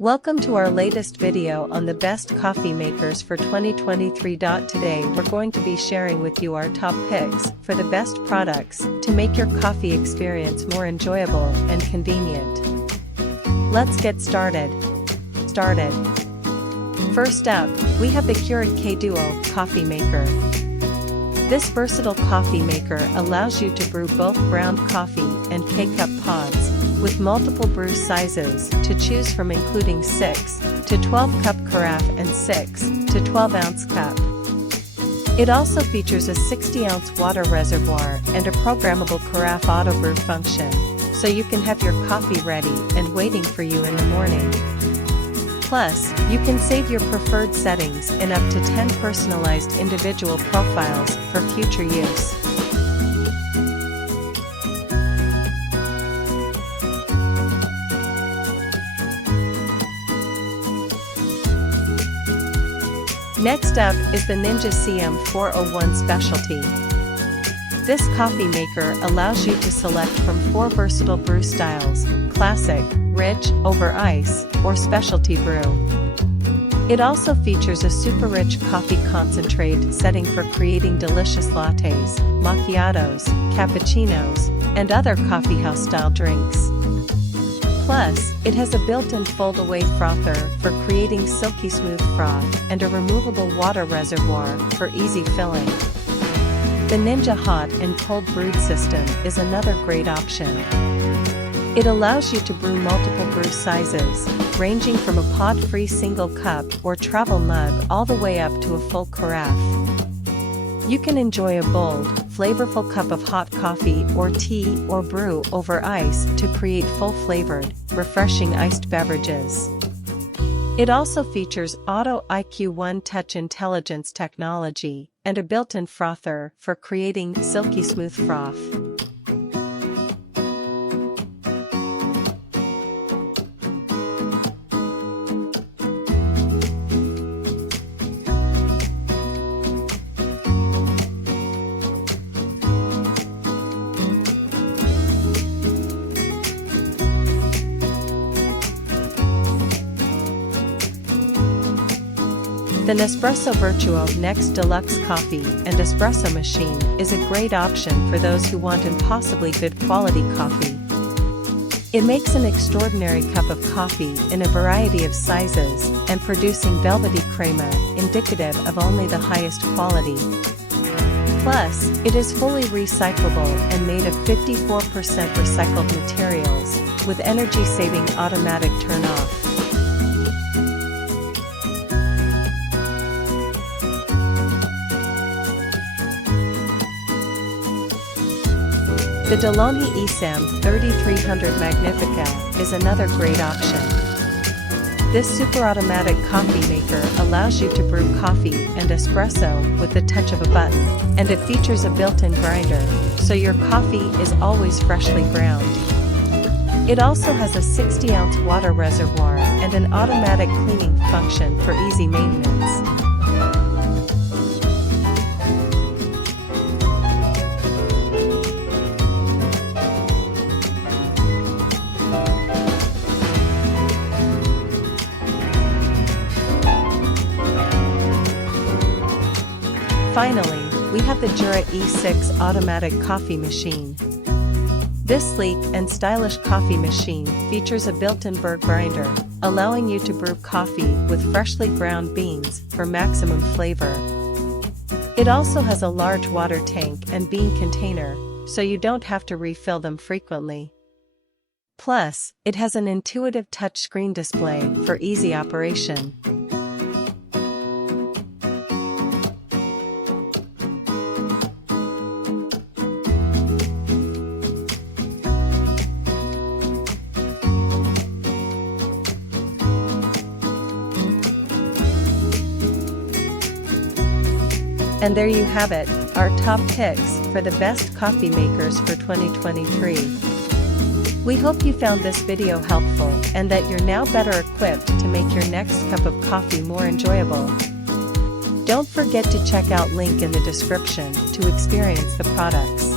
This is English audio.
Welcome to our latest video on the best coffee makers for 2023. Today we're going to be sharing with you our top picks for the best products to make your coffee experience more enjoyable and convenient. Let's get started. First up, we have the Keurig Duo Coffee Maker. This versatile coffee maker allows you to brew both ground coffee and K-cup pods, with multiple brew sizes to choose from, including 6 to 12 cup carafe and 6 to 12 ounce cup. It also features a 60 ounce water reservoir and a programmable carafe auto brew function, so you can have your coffee ready and waiting for you in the morning. Plus, you can save your preferred settings in up to 10 personalized individual profiles for future use. Next up is the Ninja CM401 Specialty. This coffee maker allows you to select from 4 versatile brew styles: classic, rich, over ice, or specialty brew. It also features a super rich coffee concentrate setting for creating delicious lattes, macchiatos, cappuccinos, and other coffeehouse style drinks. Plus, it has a built-in fold-away frother for creating silky smooth froth and a removable water reservoir for easy filling. The Ninja Hot and Cold Brewed system is another great option. It allows you to brew multiple brew sizes, ranging from a pod-free single cup or travel mug all the way up to a full carafe. You can enjoy a bold, flavorful cup of hot coffee or tea or brew over ice to create full-flavored, refreshing iced beverages. It also features Auto IQ1 Touch Intelligence technology and a built-in frother for creating silky smooth froth. The Nespresso Vertuo Next Deluxe Coffee and Espresso Machine is a great option for those who want impossibly good quality coffee. It makes an extraordinary cup of coffee in a variety of sizes and producing velvety crema indicative of only the highest quality. Plus, it is fully recyclable and made of 54% recycled materials, with energy-saving automatic turn-off. The DeLonghi eSAM 3300 Magnifica is another great option. This super automatic coffee maker allows you to brew coffee and espresso with the touch of a button, and it features a built-in grinder, so your coffee is always freshly ground. It also has a 60 ounce water reservoir and an automatic cleaning function for easy maintenance. Finally, we have the Jura E6 automatic coffee machine. This sleek and stylish coffee machine features a built-in burr grinder, allowing you to brew coffee with freshly ground beans for maximum flavor. It also has a large water tank and bean container, so you don't have to refill them frequently. Plus, it has an intuitive touchscreen display for easy operation. And there you have it, our top picks for the best coffee makers for 2023. We hope you found this video helpful and that you're now better equipped to make your next cup of coffee more enjoyable. Don't forget to check out link in the description to experience the products.